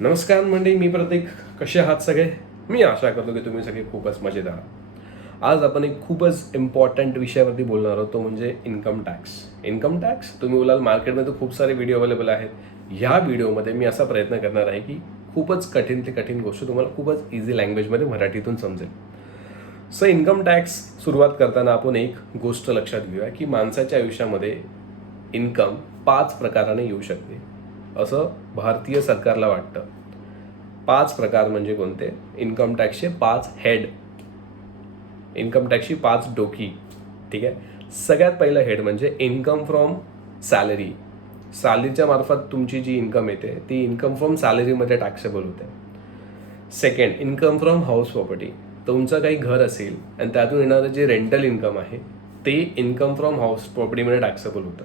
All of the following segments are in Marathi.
नमस्कार मंडळी, मी प्रतीक. कसे आहात सगळे? मी आशा करतो की तुम्ही सगळे खूपच मजेत आहात. आज आपण एक खूपच इम्पॉर्टंट विषयावरती बोलणार आहोत, तो म्हणजे इन्कम टॅक्स. इन्कम टॅक्स तुम्ही बोलाल मार्केटमध्ये खूप सारे व्हिडिओ अवेलेबल आहेत. ह्या व्हिडिओमध्ये मी असा प्रयत्न करणार आहे की खूपच कठीण ते कठीण गोष्ट तुम्हाला खूपच इझी लँग्वेजमध्ये मराठीतून समजेल. सो इन्कम टॅक्स सुरुवात करताना आपण एक गोष्ट लक्षात घेऊया की माणसाच्या आयुष्यामध्ये इन्कम 5 प्रकाराने येऊ शकते असं भारतीय सरकारला वाटतं. 5 प्रकार म्हणजे कोणते? इन्कम टॅक्सचे 5 हेड, इन्कम टॅक्सची 5 डोकी. ठीक आहे. सगळ्यात पहिलं हेड म्हणजे इन्कम फ्रॉम सॅलरी. सॅलरीच्या मार्फत तुमची जी इन्कम येते ती इन्कम फ्रॉम सॅलरीमध्ये टॅक्सेबल होते. Second, income from house property. तुमचं काही घर असेल आणि त्यातून येणारं जे रेंटल इन्कम आहे ते इन्कम फ्रॉम हाऊस प्रॉपर्टीमध्ये टॅक्सेबल होतं.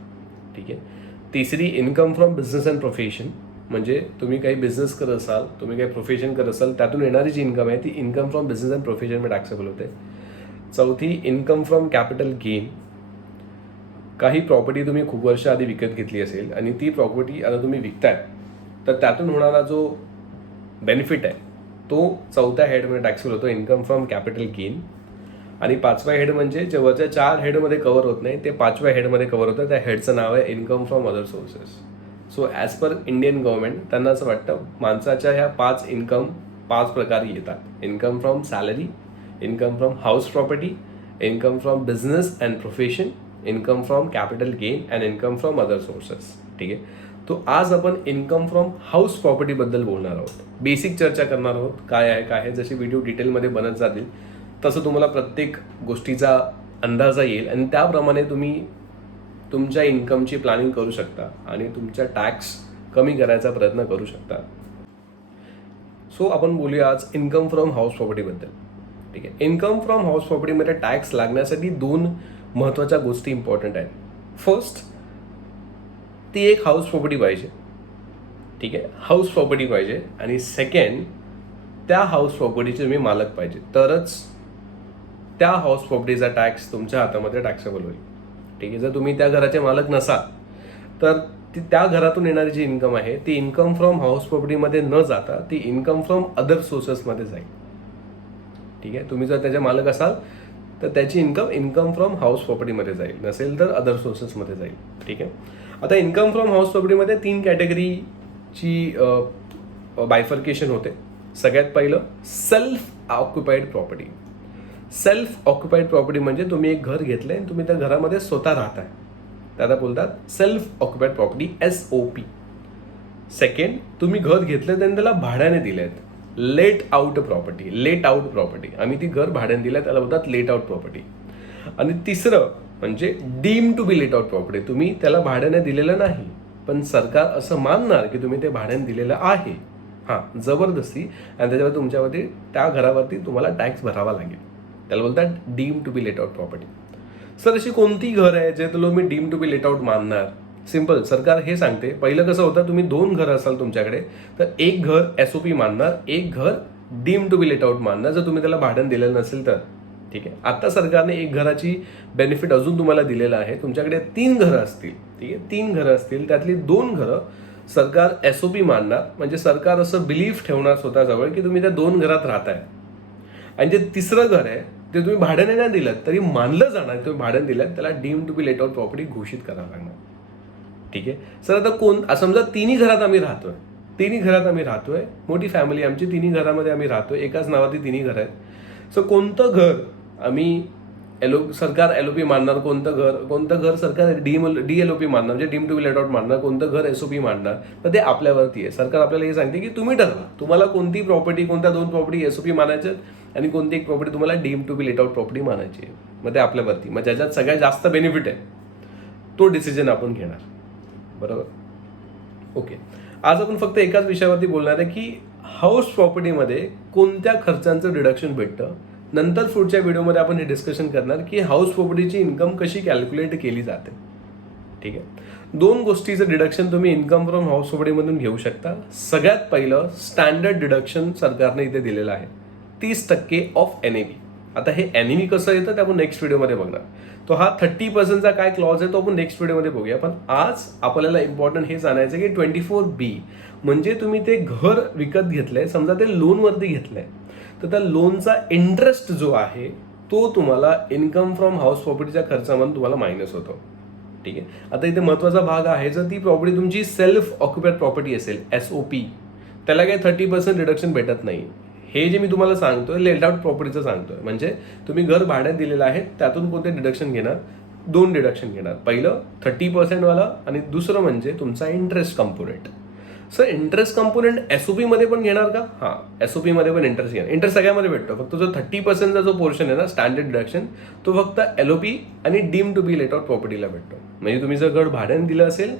ठीक आहे. तिसरी, income from business and profession. म्हणजे तुम्ही काही बिझनेस करत असाल, तुम्ही काही प्रोफेशन करत असाल, त्यातून येणारी जी इन्कम आहे ती इन्कम फ्रॉम बिझनेस अँड प्रोफेशनमध्ये टॅक्सेबल होते. चौथी, इन्कम फ्रॉम कॅपिटल गेन. काही प्रॉपर्टी तुम्ही खूप वर्ष आधी विकत घेतली असेल आणि ती प्रॉपर्टी आता तुम्ही विकताय, तर त्यातून होणारा जो बेनिफिट आहे तो चौथ्या हेडमध्ये टॅक्सेबल होतो, इन्कम फ्रॉम कॅपिटल गेन. आणि पाचव्या हेड म्हणजे जे वरच्या 4 हेडमध्ये कव्हर होत नाही ते 5व्या हेडमध्ये कव्हर होतं. त्या हेडचं नाव आहे income from other sources. So as per Indian government त्यांना असं वाटतं माणसाच्या ह्या 5 प्रकारे येतात. Income from salary, income from house property, income from business and profession, income from capital gain and income from other sources. ठीक आहे. तो आज आपण इन्कम फ्रॉम हाऊस प्रॉपर्टीबद्दल बोलणार आहोत. बेसिक चर्चा करणार आहोत, काय आहे. जसे व्हिडिओ डिटेलमध्ये बनत जातील तसं तुम्हाला प्रत्येक गोष्टीचा अंदाजा येईल आणि त्याप्रमाणे तुम्ही तुमच्या इन्कमची प्लॅनिंग करू शकता आणि तुमचा टॅक्स कमी करायचा प्रयत्न करू शकता. सो आपण बोलूया आज इन्कम फ्रॉम हाऊस प्रॉपर्टीबद्दल. ठीक आहे. इन्कम फ्रॉम हाऊस प्रॉपर्टीमध्ये टॅक्स लागण्यासाठी 2 महत्त्वाच्या गोष्टी इम्पॉर्टंट आहेत. फर्स्ट, ती एक हाऊस प्रॉपर्टी पाहिजे. ठीक आहे. हाऊस प्रॉपर्टी पाहिजे. आणि सेकंड, त्या हाऊस प्रॉपर्टीचे तुम्ही मालक पाहिजे, तरच त्या हाऊस प्रॉपर्टीचा टॅक्स तुमच्या हातामध्ये टॅक्सेबल होईल. ठीक आहे. जर तुम्ही त्या घराचे मालक नसाल तर त्या घरातून येणारी जी इन्कम आहे ती इन्कम फ्रॉम हाऊस प्रॉपर्टीमध्ये न जाता ती इन्कम फ्रॉम अदर सोर्सेसमध्ये जाईल. ठीक आहे. तुम्ही जर त्याचे मालक असाल तर त्याची इन्कम फ्रॉम हाऊस प्रॉपर्टीमध्ये जाईल, नसेल तर अदर सोर्सेसमध्ये जाईल. ठीक आहे. आता इन्कम फ्रॉम हाऊस प्रॉपर्टीमध्ये 3 कॅटेगरीची बायफर्केशन होते. सगळ्यात पहिलं, self occupied property. Self occupied property म्हणजे तुम्ही एक घर घेतलंय आणि तुम्ही त्या घरामध्ये स्वतः राहताय, त्याला बोलतात self occupied property, SOP. Second, तुम्ही घर घेतलं आणि त्याला भाड्याने दिलेत, लेट आउट प्रॉपर्टी. आम्ही ती घर भाड्याने दिलं त्याला बोलतात लेट आउट प्रॉपर्टी. आणि तिसरं म्हणजे deem to be let out property. तुम्ही त्याला भाड्याने दिलेलं नाही पण सरकार असं मानणार की तुम्ही ते भाड्याने दिलेलं आहे, जबरदस्ती, आणि त्याच्यावर तुमच्यावरती त्या घरावरती तुम्हाला टॅक्स भरावा लागेल. त्याला बोलतात deem to be let out property. Sir अशी कोणती घर आहे जे तुम्ही deem to be let out मानणार? सिंपल, सरकार हे सांगते. पहिलं कसं होतं, तुम्ही 2 घरं असाल तुमच्याकडे तर एक घर SOP मानणार, एक घर deem to be let out मानणार जर तुम्ही त्याला भाड्याने दिलेलं नसेल तर. ठीक आहे. आता सरकारने एक घराची बेनिफिट अजून तुम्हाला दिलेलं आहे. तुमच्याकडे 3 घरं असतील. ठीक आहे. 3 घरं असतील, त्यातली 2 घरं सरकार SOP मानणार. म्हणजे सरकार असं बिलीफ ठेवणार स्वतःजवळ की तुम्ही त्या 2 घरात राहताय, आणि जे तिसरं घर आहे ते तुम्ही भाड्याने नाही दिलं तरी मानलं जाणार तुम्ही भाड्याने दिलं, त्याला deem to be let out property घोषित करावं लागणार. ठीक आहे. सर आता समजा तिन्ही घरात आम्ही राहतोय, मोठी फॅमिली आमची, तिन्ही घरामध्ये आम्ही राहतोय, एकाच नावाची तिन्ही घरं आहेत. सो कोणतं घर आम्ही सरकार LOP मानणार, कोणतं घर सरकार DLOP मानणार, म्हणजे deem to be let out मानणार, कोणतं घर SOP मानणार, तर ते आपल्यावरती आहे. सरकार आपल्याला हे सांगते की तुम्ही ठरवा तुम्हाला कोणती प्रॉपर्टी, कोणत्या 2 प्रॉपर्टी SOP मानायच्या आणि कोणती एक प्रॉपर्टी तुम्हाला deem to be let out property मानायची आहे. मग ते आपल्यावरती, मग ज्याच्यात सगळ्यात जास्त बेनिफिट आहे तो डिसिजन आपण घेणार. बरोबर. ओके. आज आपण फक्त एकाच विषयावरती बोलणार आहे की हाऊस प्रॉपर्टीमध्ये कोणत्या खर्चांचं डिडक्शन भेटतं. नंतर पुढच्या व्हिडिओमध्ये आपण हे डिस्कशन करणार की हाऊस प्रॉपर्टीची इन्कम कशी कॅल्क्युलेट केली जाते. ठीक आहे. 2 गोष्टीचं डिडक्शन तुम्ही इन्कम फ्रॉम हाऊस प्रॉपर्टीमधून घेऊ शकता. सगळ्यात पहिलं, स्टँडर्ड डिडक्शन सरकारने इथे दिलेलं आहे, 30% ऑफ NAV. आता हे NAV कसं येतं ते आपण नेक्स्ट व्हिडिओमध्ये बघणार. तो हा 30%चा काय क्लॉज आहे तो आपण नेक्स्ट व्हिडिओमध्ये बघूया. पण आज आपल्याला इम्पॉर्टंट हे जाणायचं की 24B म्हणजे तुम्ही ते घर विकत घेतलंय, समजा ते लोनवरती घेतलंय, तर त्या लोनचा इंटरेस्ट जो आहे तो तुम्हाला इन्कम फ्रॉम हाऊस प्रॉपर्टीच्या खर्चामधून तुम्हाला मायनस होतो. ठीक आहे. आता इथे महत्त्वाचा भाग आहे, जर ती प्रॉपर्टी तुमची सेल्फ ऑक्युपाईड प्रॉपर्टी असेल, SOP, त्याला काही 30% रिडक्शन भेटत नाही. हे जे मी तुम्हाला सांगतोय लेट आउट प्रॉपर्टीचं सांगतोय, म्हणजे तुम्ही घर भाड्यात दिलेलं आहे, त्यातून कोणते डिडक्शन घेणार? 2 डिडक्शन घेणार. पहिलं 30% वाला आणि दुसरं म्हणजे तुमचा interest component. Sir interest component SOP मध्ये पण घेणार का? हां, SOP मध्ये पण इंटरेस्ट घेणार. इंटरेस्ट सगळ्यामध्ये भेटतो, फक्त जो 30%चा जो पोर्शन आहे ना स्टँडर्ड डिडक्शन, तो फक्त LOP आणि deem to be let out प्रॉपर्टीला भेटतो. म्हणजे तुम्ही जर घर भाड्याने दिलं असेल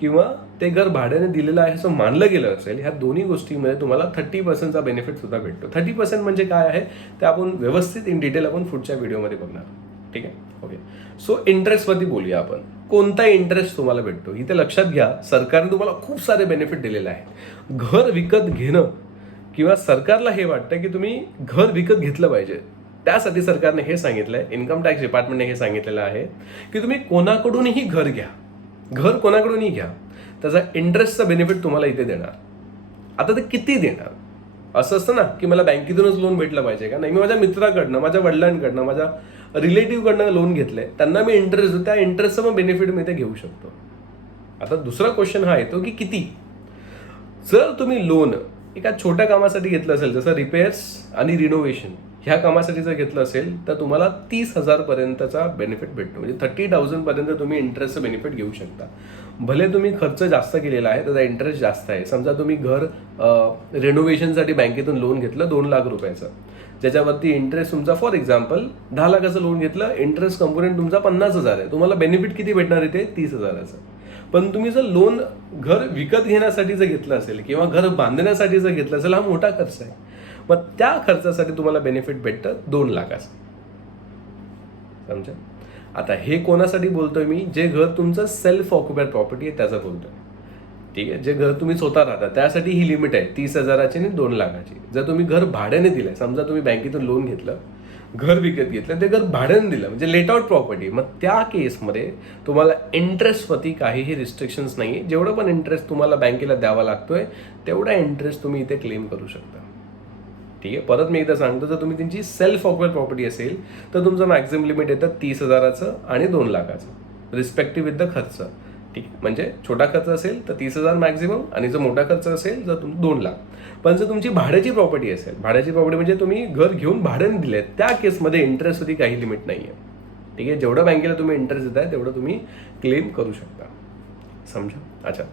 किंवा ते घर भाड्याने दिलेलं आहे असं मानलं गेलं असेल, ह्या दोन्ही गोष्टींमध्ये तुम्हाला 30%चा बेनिफिट सुद्धा भेटतो. 30% म्हणजे काय आहे ते आपण व्यवस्थित इन डिटेल आपण पुढच्या व्हिडिओमध्ये बघणार. ठीक आहे, ओके. सो इंटरेस्टवरती बोलूया आपण. कोणता इंटरेस्ट तुम्हाला भेटतो इथे लक्षात घ्या. सरकारने तुम्हाला खूप सारे बेनिफिट दिलेले आहे. घर विकत घेणं किंवा सरकारला हे वाटतं की तुम्ही घर विकत घेतलं पाहिजे, त्यासाठी सरकारने हे सांगितलंय, इन्कम टॅक्स डिपार्टमेंटने हे सांगितलेलं आहे की तुम्ही कोणाकडूनही घर घ्या, घर कोणाकडूनही घ्या, त्याचा इंटरेस्टचा बेनिफिट तुम्हाला इथे देणार. आता ते किती देणार? असं असतं ना की मला बँकेतूनच लोन भेटलं पाहिजे का? नाही, मी माझ्या मित्राकडनं, माझ्या वडिलांकडनं, माझ्या रिलेटिव्हकडनं लोन घेतलंय, त्यांना मी इंटरेस्ट, त्या इंटरेस्टचं पण बेनिफिट मी ते घेऊ शकतो. आता दुसरा क्वेश्चन हा येतो की किती? जर तुम्ही लोन एका छोट्या कामासाठी घेतलं असेल, जसं रिपेअर्स आणि रिनोव्हेशन, ह्या कामासाठी जर घेतलं असेल तर तुम्हाला 30,000 पर्यंतचा बेनिफिट भेटतो. म्हणजे 30,000 पर्यंत तुम्ही इंटरेस्टचं बेनिफिट घेऊ शकता. भले तुम्ही खर्च जास्त केलेला आहे, त्याचा इंटरेस्ट जास्त आहे. समजा तुम्ही घर रेनोव्हेशनसाठी बँकेतून लोन घेतलं 2 लाख रुपयाचं, ज्याच्यावरती इंटरेस्ट तुमचा फॉर एक्झाम्पल 10 लाखाचं लोन घेतलं, इंटरेस्ट कंपोनेंट तुमचा 50,000 आहे, तुम्हाला बेनिफिट किती भेटणार इथे? 30,000चं. पण तुम्ही जर लोन घर विकत घेण्यासाठी जर घेतलं असेल किंवा घर बांधण्यासाठी जर घेतलं असेल, हा मोठा खर्च आहे, मग त्या खर्चासाठी तुम्हाला बेनिफिट भेटतं 2 लाखाचं. समजा. आता हे कोणासाठी बोलतोय मी? जे घर तुमचं सेल्फ ऑक्युपाईड प्रॉपर्टी आहे त्याचं बोलतोय. ठीक आहे, जे घर तुम्ही स्वतः राहता त्यासाठी ही लिमिट आहे 30,000ची आणि 2 लाखाची. जर तुम्ही घर भाड्याने दिलंय, समजा तुम्ही बँकेतून लोन घेतलं, घर विकत घेतलं, ते घर भाड्याने दिलं म्हणजे लेट आउट प्रॉपर्टी, मग त्या केसमध्ये तुम्हाला इंटरेस्टवरती काहीही रिस्ट्रिक्शन्स नाही. जेवढं पण इंटरेस्ट तुम्हाला बँकेला द्यावा लागतोय तेवढा इंटरेस्ट तुम्ही इथे क्लेम करू शकता. ठीक आहे, परत मी एकदा सांगतो, जर तुम्ही त्यांची सेल्फ ऑक्युपाईड प्रॉपर्टी असेल तर तुमचं मॅक्झिमम लिमिट येतं 30,000चं आणि 2 लाखाचं रिस्पेक्टिव्ह विथ द खर्च. ठीक आहे, म्हणजे छोटा खर्च असेल तर 30,000 मॅक्झिमम, आणि जर मोठा खर्च असेल तर 2 लाख. पण जर तुमची भाड्याची प्रॉपर्टी असेल, भाड्याची प्रॉपर्टी म्हणजे तुम्ही घर घेऊन भाड्याने दिले, त्या केसमध्ये इंटरेस्टवरती काही लिमिट नाही आहे. ठीक आहे, जेवढं बँकेला तुम्ही इंटरेस्ट देताय तेवढं तुम्ही क्लेम करू शकता. समजा. अच्छा,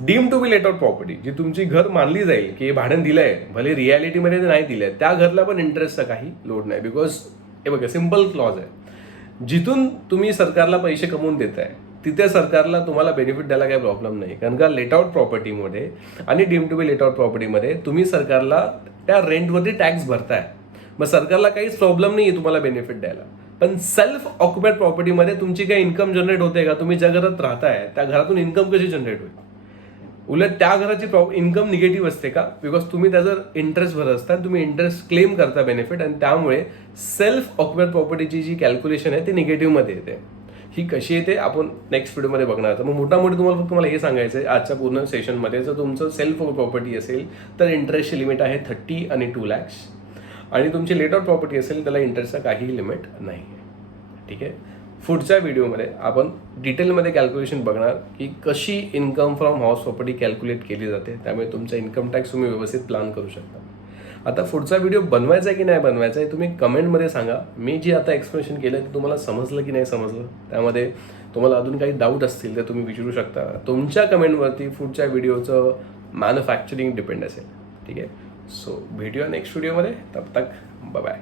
deem to be let out property, जी तुमची घर मानली जाईल की भाड्याने दिलंय, भले रियालिटीमध्ये नाही दिलंय, त्या घरला पण इंटरेस्टचा काही लोड नाही. बिकॉज हे बघा, सिम्पल क्लॉज आहे, जिथून तुम्ही सरकारला पैसे कमवून देताय तिथे सरकारला तुम्हाला बेनिफिट द्यायला काही प्रॉब्लेम नाही. कारण का लेट आउट प्रॉपर्टीमध्ये आणि deem to be let out प्रॉपर्टीमध्ये तुम्ही सरकारला त्या रेंटवरती टॅक्स भरताय, मग सरकारला काहीच प्रॉब्लेम नाही आहे तुम्हाला बेनिफिट द्यायला. पण सेल्फ ऑक्युपाईड प्रॉपर्टीमध्ये तुमची काही इन्कम जनरेट होते का? तुम्ही ज्या घरात राहताय त्या घरातून इन्कम कशी जनरेट होईल? उलट त्या घराची इन्कम निगेटिव्ह असते का? बिकॉज तुम्ही त्याचा इंटरेस्ट भरत असता, तुम्ही इंटरेस्ट क्लेम करता बेनिफिट, आणि त्यामुळे सेल्फ ऑक्युपाईड प्रॉपर्टीची जी कॅल्क्युलेशन आहे ती निगेटिव्हमध्ये येते. ही कशी येते आपण नेक्स्ट व्हिडिओमध्ये बघणार. तर मग मोठामोठी तुम्हाला हे सांगायचं आहे आजच्या पूर्ण सेशनमध्ये, जर तुमचं सेल्फ प्रॉपर्टी असेल तर इंटरेस्टची लिमिट आहे 30 आणि 2 lakhs, आणि तुमची लेट आउट प्रॉपर्टी असेल त्याला इंटरेस्टचा काही लिमिट नाही आहे. ठीक आहे, पुढच्या व्हिडिओमध्ये आपण डिटेलमध्ये कॅल्क्युलेशन बघणार की कशी income from house property calculate केली जाते, त्यामुळे तुमचा इन्कम टॅक्स तुम्ही व्यवस्थित प्लॅन करू शकता. आता पुढचा व्हिडिओ बनवायचा आहे की नाही बनवायचा आहे तुम्ही कमेंटमध्ये सांगा. मी जे आता एक्सप्लेनेशन केलं ते तुम्हाला समजलं की नाही समजलं, त्यामध्ये तुम्हाला अजून काही डाऊट असतील तर तुम्ही विचारू शकता. तुमच्या कमेंटवरती पुढच्या व्हिडिओचं मॅन्युफॅक्चरिंग डिपेंड असेल. ठीक आहे, सो भेटूया नेक्स्ट व्हिडिओमध्ये. तब तक बाय बाय.